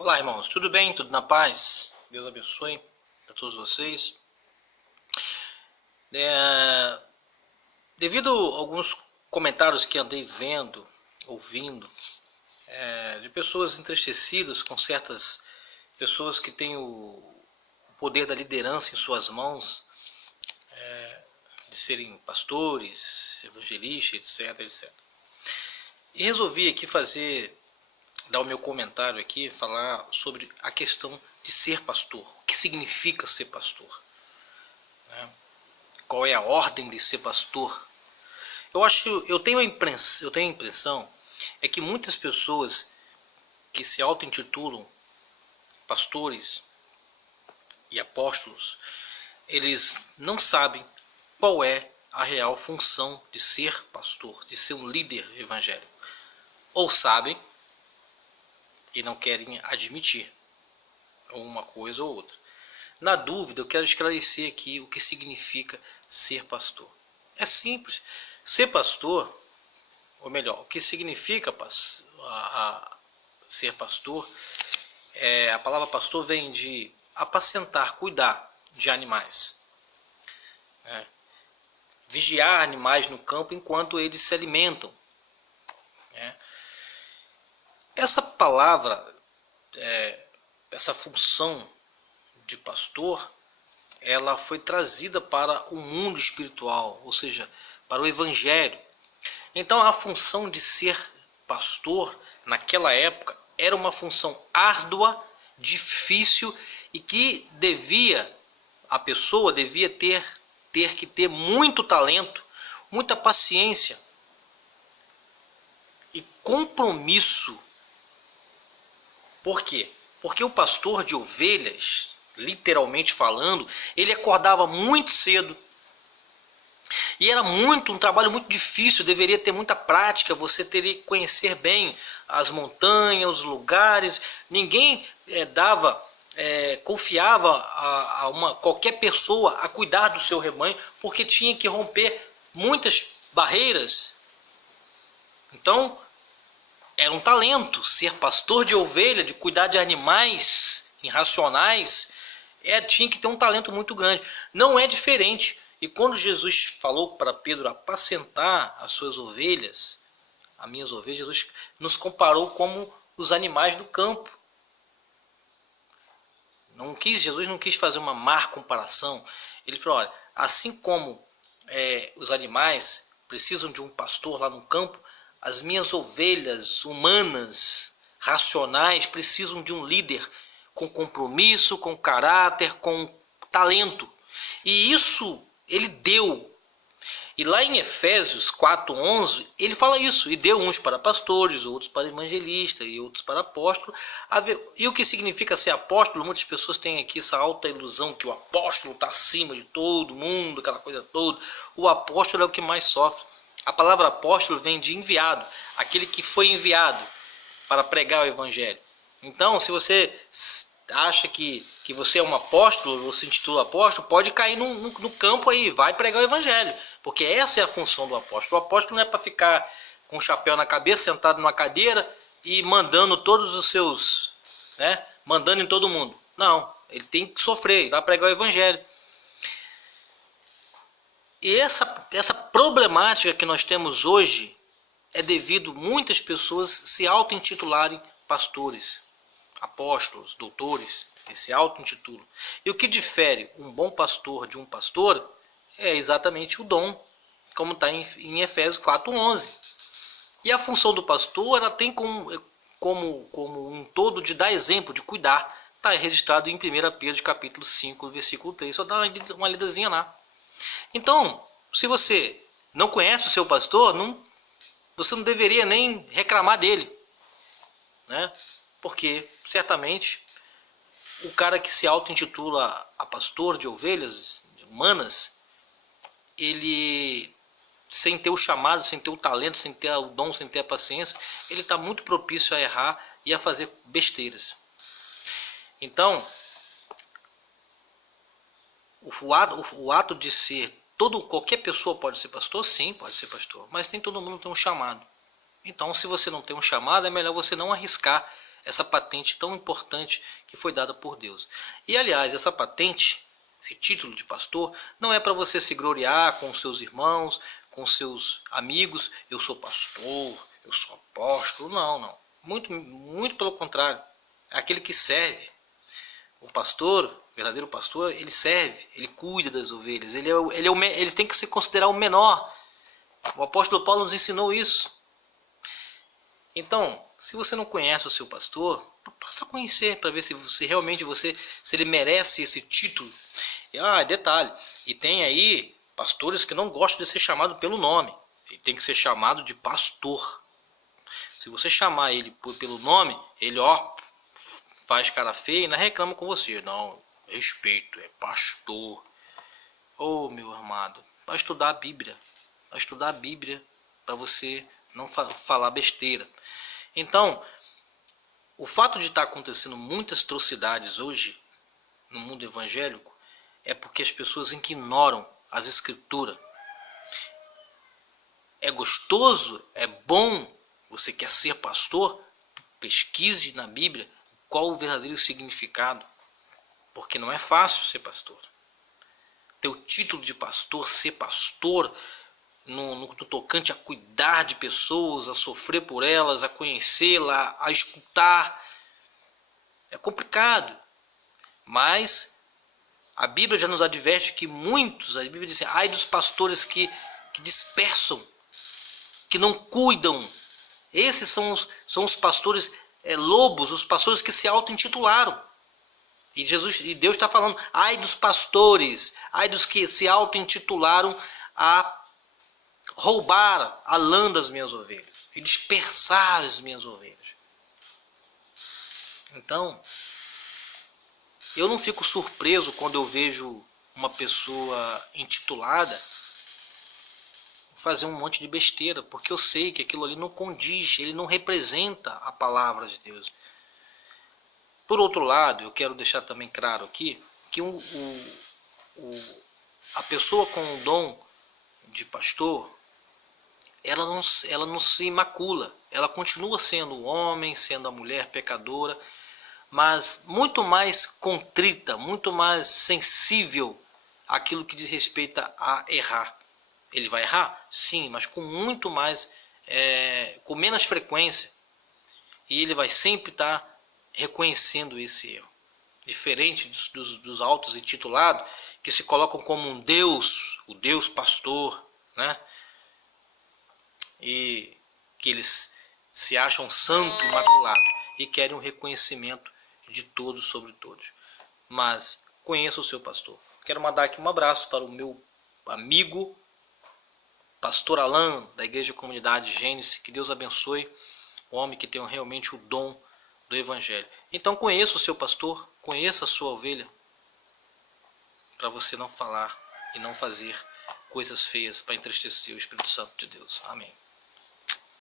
Olá, irmãos, tudo bem? Tudo na paz? Deus abençoe a todos vocês. Devido a alguns comentários que andei vendo, ouvindo, de pessoas entristecidas com certas pessoas que têm o poder da liderança em suas mãos, de serem pastores, evangelistas, etc. E resolvi aqui dar o meu comentário aqui, falar sobre a questão de ser pastor. O que significa ser pastor? Qual é a ordem de ser pastor? Eu tenho a impressão é que muitas pessoas que se auto-intitulam pastores e apóstolos, eles não sabem qual é a real função de ser pastor, de ser um líder evangélico. Ou sabem e não querem admitir uma coisa ou outra. Na dúvida, eu quero esclarecer aqui o que significa ser pastor. É simples. Ser pastor, ou melhor, o que significa ser pastor, a palavra pastor vem de apacentar, cuidar de animais. Vigiar animais no campo enquanto eles se alimentam. Essa palavra, essa função de pastor, ela foi trazida para o mundo espiritual, ou seja, para o evangelho. Então a função de ser pastor naquela época era uma função árdua, difícil e que a pessoa devia ter que ter muito talento, muita paciência e compromisso. Por quê? Porque o pastor de ovelhas, literalmente falando, ele acordava muito cedo. E era um trabalho muito difícil, deveria ter muita prática, você teria que conhecer bem as montanhas, os lugares. Ninguém confiava a qualquer pessoa a cuidar do seu rebanho, porque tinha que romper muitas barreiras. Então, era um talento ser pastor de ovelha, de cuidar de animais irracionais. Tinha que ter um talento muito grande. Não é diferente. E quando Jesus falou para Pedro apacentar as suas ovelhas, as minhas ovelhas, Jesus nos comparou como os animais do campo. Jesus não quis fazer uma má comparação. Ele falou, olha, assim como os animais precisam de um pastor lá no campo, as minhas ovelhas humanas, racionais, precisam de um líder com compromisso, com caráter, com talento. E isso ele deu. E lá em Efésios 4:11, ele fala isso. E deu uns para pastores, outros para evangelistas e outros para apóstolos. E o que significa ser apóstolo? Muitas pessoas têm aqui essa alta ilusão que o apóstolo está acima de todo mundo, aquela coisa toda. O apóstolo é o que mais sofre. A palavra apóstolo vem de enviado, aquele que foi enviado para pregar o evangelho. Então, se você acha que você é um apóstolo, ou se intitula apóstolo, pode cair no campo aí, vai pregar o evangelho. Porque essa é a função do apóstolo. O apóstolo não é para ficar com o chapéu na cabeça, sentado numa cadeira e mandando todos os seus, mandando em todo mundo. Não, ele tem que sofrer, ir lá pregar o evangelho. E essa problemática que nós temos hoje é devido a muitas pessoas se auto-intitularem pastores, apóstolos, doutores, que se auto-intitulam. E o que difere um bom pastor de um pastor é exatamente o dom, como está em Efésios 4:11. E a função do pastor, ela tem como um todo de dar exemplo, de cuidar. Está registrado em 1 Pedro capítulo 5, versículo 3. Só dá uma lidazinha lá. Então, se você não conhece o seu pastor, você não deveria nem reclamar dele, porque certamente o cara que se auto-intitula a pastor de ovelhas humanas, ele, sem ter o chamado, sem ter o talento, sem ter o dom, sem ter a paciência, ele está muito propício a errar e a fazer besteiras. Então, o ato de ser, qualquer pessoa pode ser pastor? Sim, pode ser pastor, mas nem todo mundo tem um chamado. Então, se você não tem um chamado, é melhor você não arriscar essa patente tão importante que foi dada por Deus. E aliás, essa patente, esse título de pastor, não é para você se gloriar com os seus irmãos, com seus amigos, eu sou pastor, eu sou apóstolo, não. Muito pelo contrário, é aquele que serve. O pastor, o verdadeiro pastor, ele serve, ele cuida das ovelhas, ele tem que se considerar o menor. O apóstolo Paulo nos ensinou isso. Então, se você não conhece o seu pastor, passa a conhecer para ver se realmente se ele merece esse título. Detalhe, e tem aí pastores que não gostam de ser chamado pelo nome. Ele tem que ser chamado de pastor. Se você chamar ele pelo nome, ele faz cara feia e não reclama com você. Não, respeito, é pastor. Meu amado, vai estudar a Bíblia. Vai estudar a Bíblia para você não falar besteira. Então, o fato de estar acontecendo muitas atrocidades hoje no mundo evangélico é porque as pessoas ignoram as escrituras. É gostoso, é bom, você quer ser pastor? Pesquise na Bíblia qual o verdadeiro significado, porque não é fácil ser pastor. Ter o título de pastor, ser pastor, no tocante a cuidar de pessoas, a sofrer por elas, a conhecê-la, a escutar, é complicado. Mas a Bíblia já nos adverte que a Bíblia diz assim, ai dos pastores que dispersam, que não cuidam. Esses são os pastores lobos, os pastores que se auto-intitularam. E Deus está falando, ai dos pastores, ai dos que se auto-intitularam a roubar a lã das minhas ovelhas e dispersar as minhas ovelhas. Então, eu não fico surpreso quando eu vejo uma pessoa intitulada fazer um monte de besteira, porque eu sei que aquilo ali não condiz, ele não representa a palavra de Deus. Por outro lado, eu quero deixar também claro aqui que a pessoa com o dom de pastor, ela não se imacula, ela continua sendo o homem, sendo a mulher pecadora, mas muito mais contrita, muito mais sensível àquilo que diz respeito a errar. Ele vai errar? Sim, mas com muito mais, com menos frequência. E ele vai sempre estar reconhecendo esse erro. Diferente dos autos intitulados, que se colocam como um Deus, o Deus pastor, né? E que eles se acham santo, imaculado, e querem um reconhecimento de todos sobre todos. Mas conheça o seu pastor. Quero mandar aqui um abraço para o meu amigo Pastor Alan, da Igreja Comunidade Gênesis. Que Deus abençoe o homem que tem realmente o dom do Evangelho. Então conheça o seu pastor, conheça a sua ovelha, para você não falar e não fazer coisas feias para entristecer o Espírito Santo de Deus. Amém.